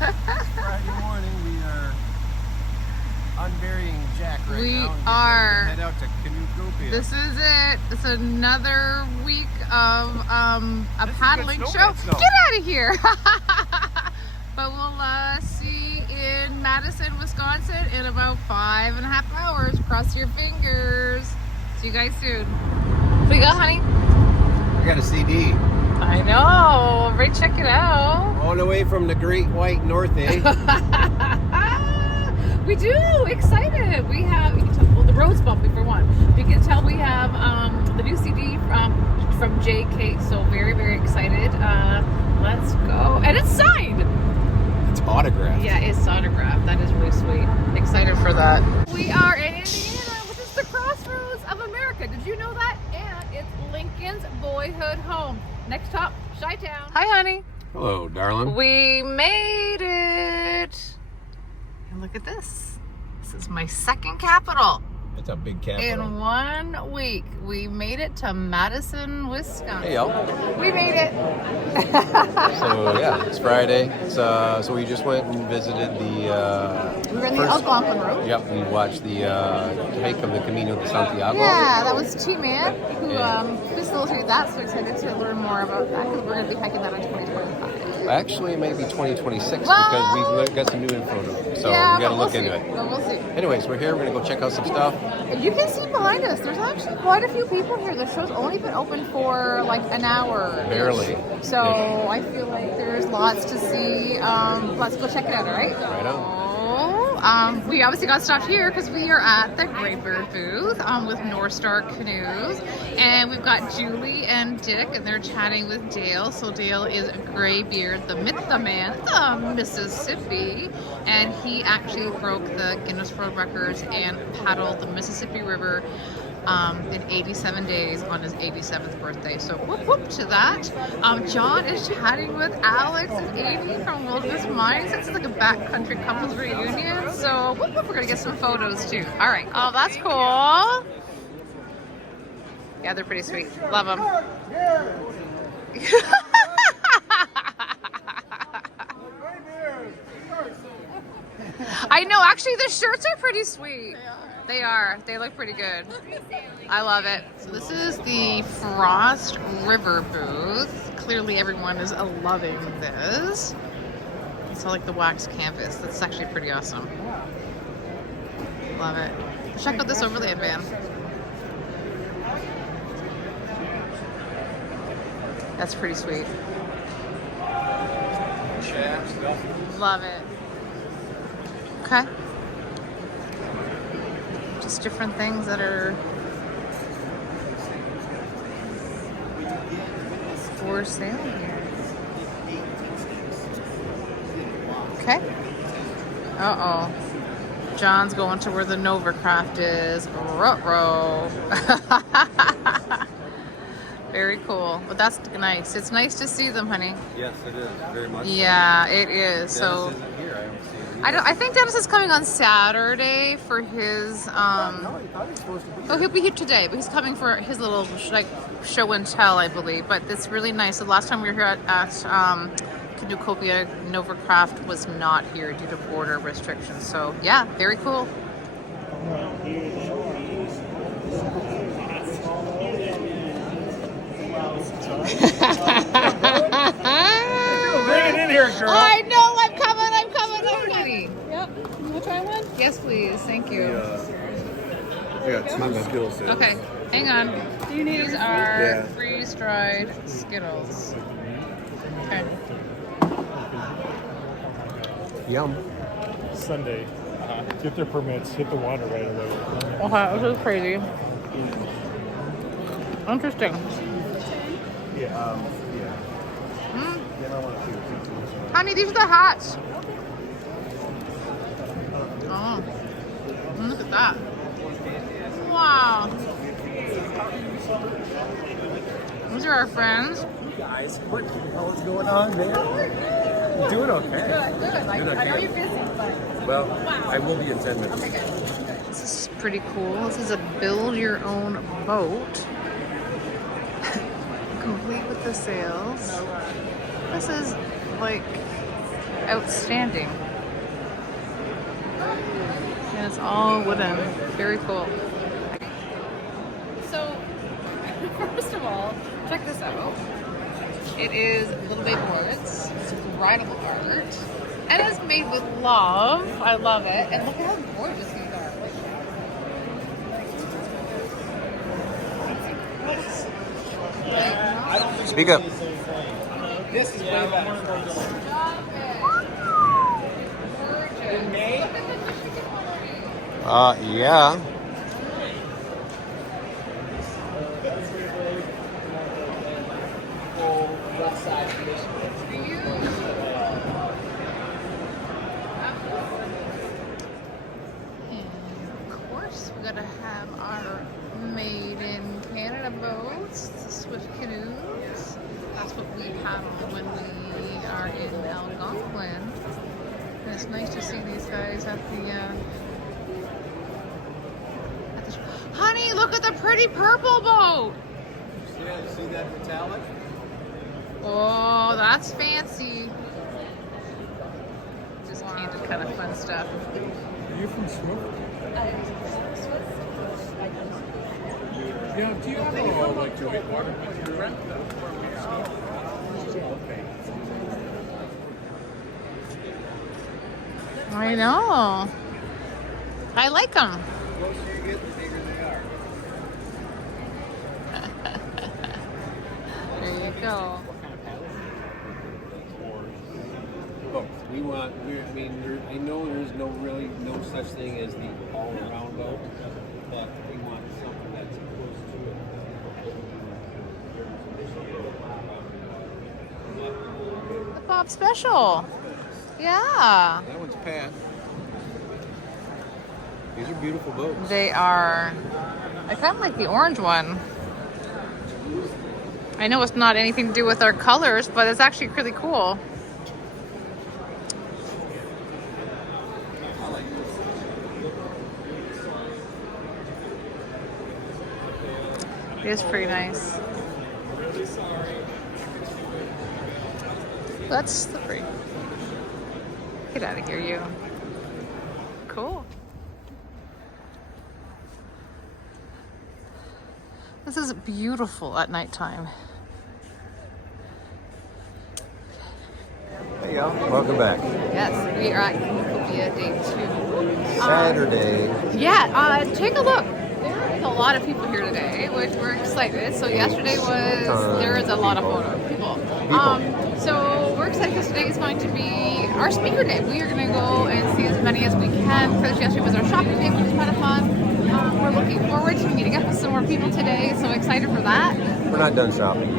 Friday morning, we are unburying Jack right We now. are. Head out to Canoecopia. This is it. It's another week of a paddling show. Get out of here. But we'll see in Madison, Wisconsin in about 5.5 hours. Cross your fingers. See you guys soon. What you got, honey? I got a CD. I know. Right, check it out. All the way from the Great White North, eh? We do. Excited. We have, you can tell, well, the road's bumpy for one. You can tell we have the new CD from JK. So very, very excited. Let's go. And it's signed. It's autographed. Yeah, it's autographed. That is really sweet. Excited for that. We are in Indiana, which is the crossroads of America. Did you know that? And it's Lincoln's boyhood home. Next stop, Chi-Town. Hi, honey. Hello, darling. We made it. And look at this. This is my second capital. It's a big capital. In 1 week, we made it to Madison, Wisconsin. Hey, y'all. We made it. So, yeah, it's Friday. So we just went and visited the... We were in the Algonquin Road. Yep, we watched the hike of the Camino de Santiago. Yeah, that was T-Man who facilitated that. So excited to learn more about that because we're going to be hiking that in 2025. Actually, it may be 2026 because we got some new info. So yeah, we got to look into it. But we'll see. Anyways, we're here. We're going to go check out some stuff. You can see behind us, there's actually quite a few people here. The show's only been open for like an hour. Barely. So I feel like there's lots to see. Let's go check it out, all right? Right on. We obviously got stopped here because we are at the Greybird booth with North Star Canoes. And we've got Julie and Dick, and they're chatting with Dale. So Dale is Graybeard, the myth, the man, the Mississippi. And he actually broke the Guinness World Records and paddled the Mississippi River in 87 days on his 87th birthday. So whoop whoop to that. John is chatting with Alex and Amy from Wilderness Mines. It's like a backcountry couples reunion. So whoop whoop, we're gonna get some photos too. All right. Oh, that's cool. Yeah, they're pretty sweet. Love them. I know. Actually, the shirts are pretty sweet. They are. They look pretty good. I love it. So this is the Frost River booth. Clearly everyone is loving this. It's all like the wax canvas. That's actually pretty awesome. Love it. Check out this overland van. That's pretty sweet. Love it. Okay. Just different things that are for sale here. Okay. Uh-oh. John's going to where the Novercraft is. Ruh-roh. Very cool. But that's nice. It's nice to see them, honey. Yes, it is. Very much. Yeah, it is. So I think Dennis is coming on Saturday for his oh, he'll be here today, but he's coming for his little like show and tell, I believe. But it's really nice. The last time we were here at Canoecopia, Novercraft was not here due to border restrictions. So yeah, very cool. Bring it in here, girl. I know, I'm coming. Yep. You want to try one? Yes, please. Thank you. I got two Skittles. Okay, hang on. These are freeze-dried Skittles. Okay. Yum. Sunday. Get their permits. Hit the water right away. Okay, this is crazy. Interesting. Yeah. Honey, these are the hats. Oh, look at that. Wow. These are our friends. Guys, what's going on there? Doing okay. Good. Doing okay. I know you're busy, but... Well, I will be in 10 minutes. Okay, good. This is pretty cool. This is a build your own boat. Complete with the sails. This is like outstanding. And it's all wooden. Very cool. So, first of all, check this out. It is Little Baby Woods. It's rideable art. And it's made with love. I love it. And look at how gorgeous these are. Speak up. This is way better. Yeah. Of course, we gotta have our made in Canada boats, the Swift canoes. That's what we paddle when we are in Algonquin. And it's nice to see these guys at the Honey, look at the pretty purple boat. See that metallic? Oh, that's fancy. Just painted kind of fun stuff. Are you from Swift? Yeah, do you have like whitewater with your friend? I know. I like them. The closer you get, the bigger they are. There you go. Look, I know there's no such thing as the all-around boat, but we want something that's close to it. The Bob Special. Yeah. That one's Pat. These are beautiful boats. They are. I kind of like the orange one. I know it's not anything to do with our colors, but it's actually really cool. It is pretty nice. That's the free. Get out of here, you. Cool. This is beautiful at nighttime. Hey y'all, welcome back. Yes, we are at Canoecopia Day 2. Saturday. Take a look. There is a lot of people here today, which we're excited. So yesterday there is a lot of people. So we're excited because today is going to be our speaker day. We are going to go and see as many as we can. Because yesterday was our shopping day, which was kind of fun. We're looking forward to meeting up with some more people today. So excited for that. We're not done shopping.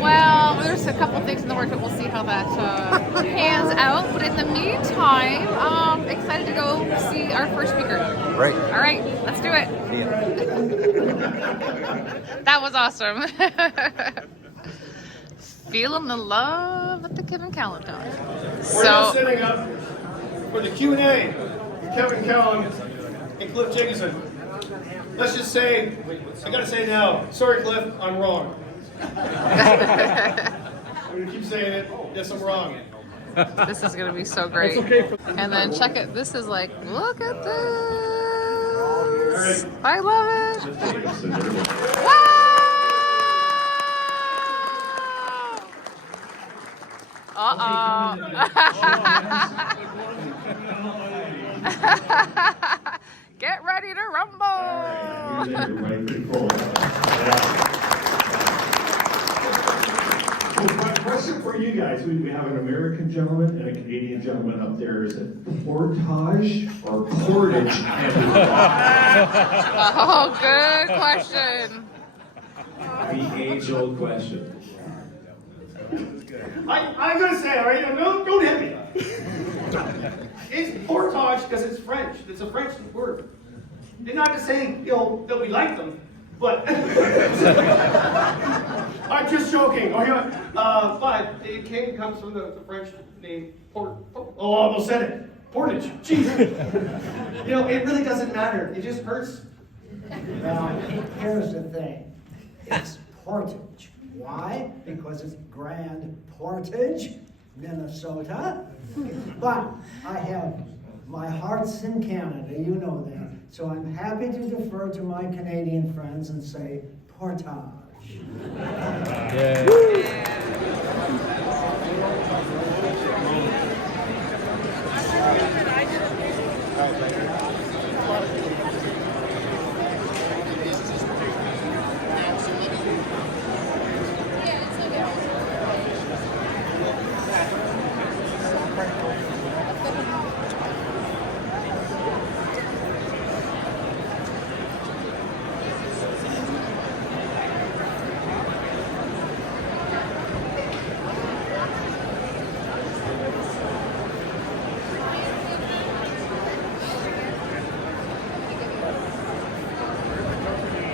Well, there's a couple things in the works, but we'll see how that pans out. But in the meantime, excited to go see our first speaker. Right. All right, let's do it. Yeah. That was awesome. Feeling the love at the Kevin Calendar. We're now setting up for the Q&A with Kevin Callan and Cliff Jacobson. Let's just say, I gotta say now, sorry Cliff, I'm wrong. I'm gonna keep saying it, yes I'm wrong. This is gonna be so great. And then check it, this is like, look at this. I love it. Wow! Uh-oh. Get ready to rumble. My question for you guys, we have an American gentleman and a Canadian gentleman up there. Is it portage or portage? Oh, good question. The age-old question. I'm gonna say, all right, don't hit me. It's portage because it's French. It's a French word. They're not just saying, that we like them, but I'm just joking. But it comes from the French name I almost said it. Portage. Jeez. It really doesn't matter. It just hurts. Now, here's the thing. It's portage. Why? Because it's grand portage. Minnesota. But I have my heart's in Canada, you know that. So I'm happy to defer to my Canadian friends and say portage.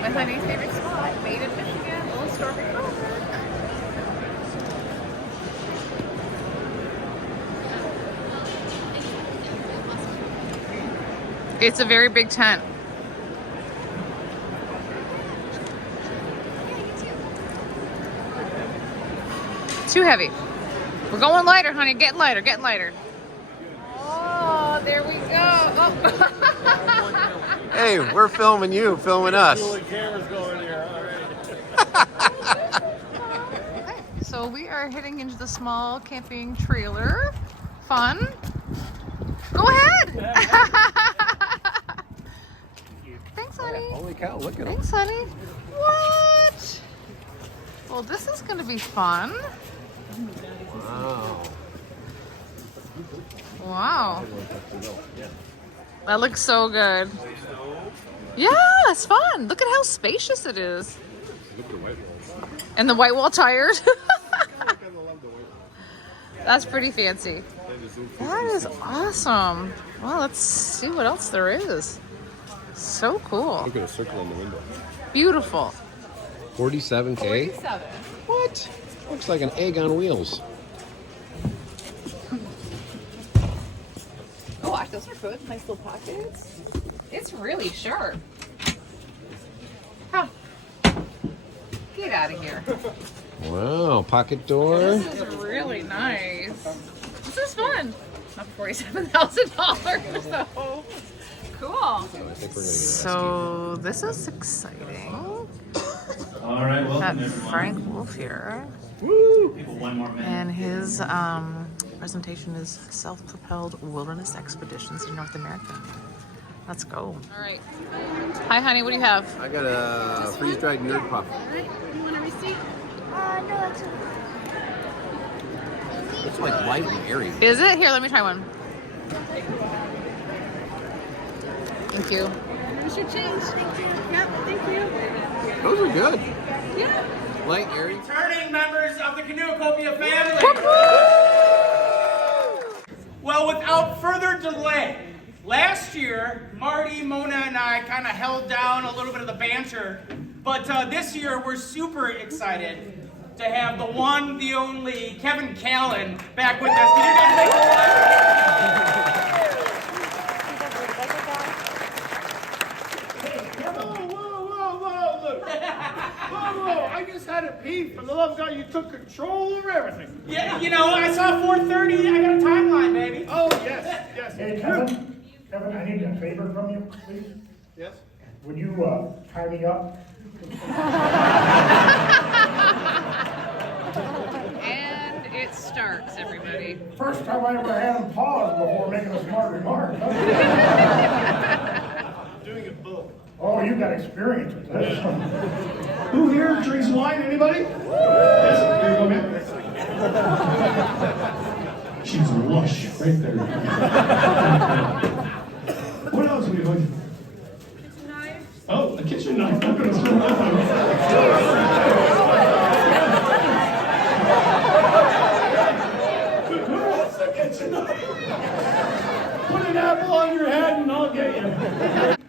My honey's favorite spot, made in Michigan, Little Strawberry Grove. It's a very big tent. Too heavy. We're going lighter, honey. Get lighter, get lighter. Oh, there we go. Oh. Hey, we're filming you, filming us. Cameras going here already. Okay, so we are heading into the small camping trailer. Fun. Go ahead. Thanks, honey. Holy cow, look at him. Thanks, honey. What? Well, this is going to be fun. Wow. Wow. That looks so good. Yeah, it's fun. Look at how spacious it is. Look at the white walls. And the white wall tires. That's pretty fancy. That is awesome. Well, let's see what else there is. So cool. Look at a circle in the window. Beautiful. 47K? 47. What? Looks like an egg on wheels. Oh, gosh, those are good. Nice little pockets. It's really sharp. Huh. Get out of here. Wow, pocket door. This is really nice. This is fun. Not $47,000. So cool. I think we're gonna get So this is exciting. All right, welcome Got everyone. Frank Wolf here. People, one more minute. And his presentation is Self-Propelled Wilderness Expeditions in North America. Let's go. All right. Hi, honey. What do you have? I got a freeze-dried nerd puff. You want a receipt? No, it's okay. It's like light and airy. Is it? Here, let me try one. Thank you. Here's your change. Thank you. Yep, thank you. Those are good. Yeah. Light, airy. Returning members of the Canoecopia family. Well, without further delay, last year, Marty, Mona, and I kind of held down a little bit of the banter, but this year we're super excited to have the one, the only Kevin Callan back with us. Can you guys make a Whoa, look. Whoa, I just had a pee. For the love of God, you took control over everything. Yeah, you know, I saw 4:30, I got a timeline, baby. Oh, yes. Hey, Kevin. Kevin, I need a favor from you, please. Yes? Would you tie me up? And it starts, everybody. First time I ever had him pause before making a smart remark. Doing it both. Oh, you got experience with this. Who here drinks wine? Anybody? Yes. There you go, man. She's lush right there. What else we like? Kitchen knife. Oh, a kitchen knife. I'm gonna throw that one. What's the kitchen knife? Put an apple on your head and I'll get you.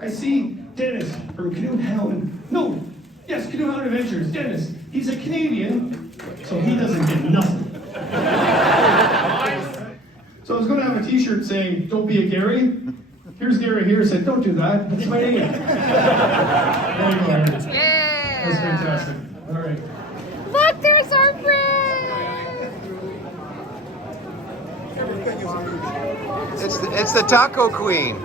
I see Dennis from Canoe Howland. No, yes, Canoe Howland Adventures. Dennis, he's a Canadian, so he doesn't get nothing. So I was going to have a t-shirt saying, "Don't be a Gary." Here's Gary here said, "Don't do that. That's my name." There you go, Aaron. Yeah. That's fantastic. All right. Look, there's our friend. It's the Taco Queen.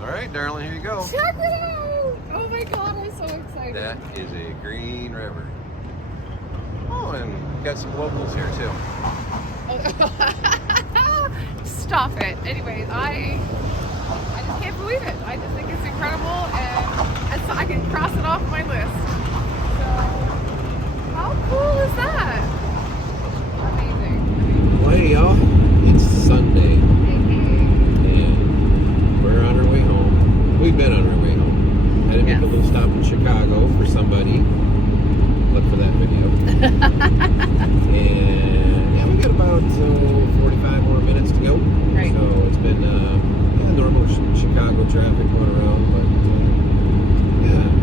All right, darling, here you go. Check it out! Oh my god, I'm so excited. That is a Green River. Oh, and got some locals here too. Stop it. Anyways, I just can't believe it. I just think it's incredible, and so I can cross it off my list. So, how cool is that? Amazing. Well, hey, y'all, it's Sunday, and we're on our way home. We've been on our way home. Had to make a little stop in Chicago for somebody. Look for that video. And yeah, we got about 45 more minutes to go. Right. So it's been normal Chicago traffic going around, but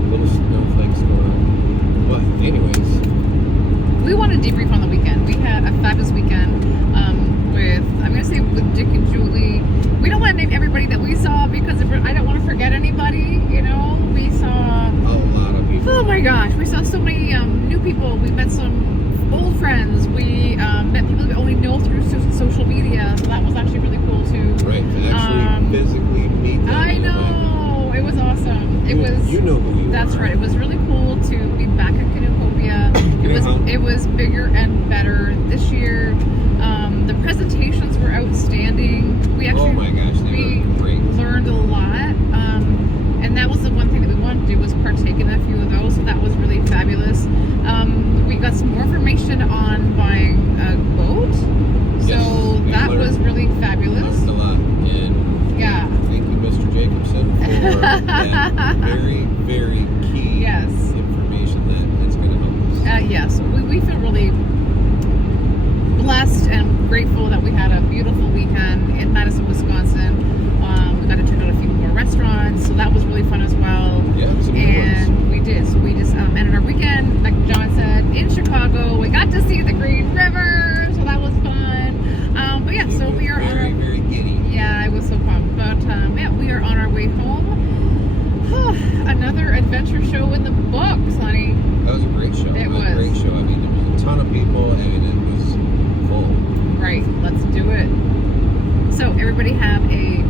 little snowflakes going on. But anyways, we want to debrief on the weekend. We had a fabulous weekend with Dick and Julie. We don't want to name everybody that we saw because I don't want to forget anybody. You know, we saw a lot of people. Oh my gosh, we saw so many new people. We met some old friends. We met people we only know through social media. So that was actually really cool too. Right, to actually physically meet them. I know, it was awesome. You know who you are. That's right. It was really cool to be back at Canoecopia. It was bigger and better this year. The presentations were outstanding. We actually oh my gosh, they were great. Learned a lot. And that was the one thing that we wanted to do was partake in a few of those. So that was really fabulous. We got some more information on buying a boat. So that was really fabulous. A lot. And yeah. Thank you, Mr. Jacobson, for that very, very key information that is going to help us. Yes, we feel really blessed and grateful that we had a beautiful weekend in Madison, Wisconsin. We got to check out a few more restaurants, so that was really fun as well. Yeah, and we did. So we just ended our weekend, like John said, in Chicago. We got to see the Green River, so that was fun. But yeah, so we are very, very giddy. Yeah, I was so pumped. But yeah, we are on our way home. Another adventure show in the books, honey. That was a great show. It was a great show. I mean, there was a ton of people, and it was full. Right, let's do it. So everybody have a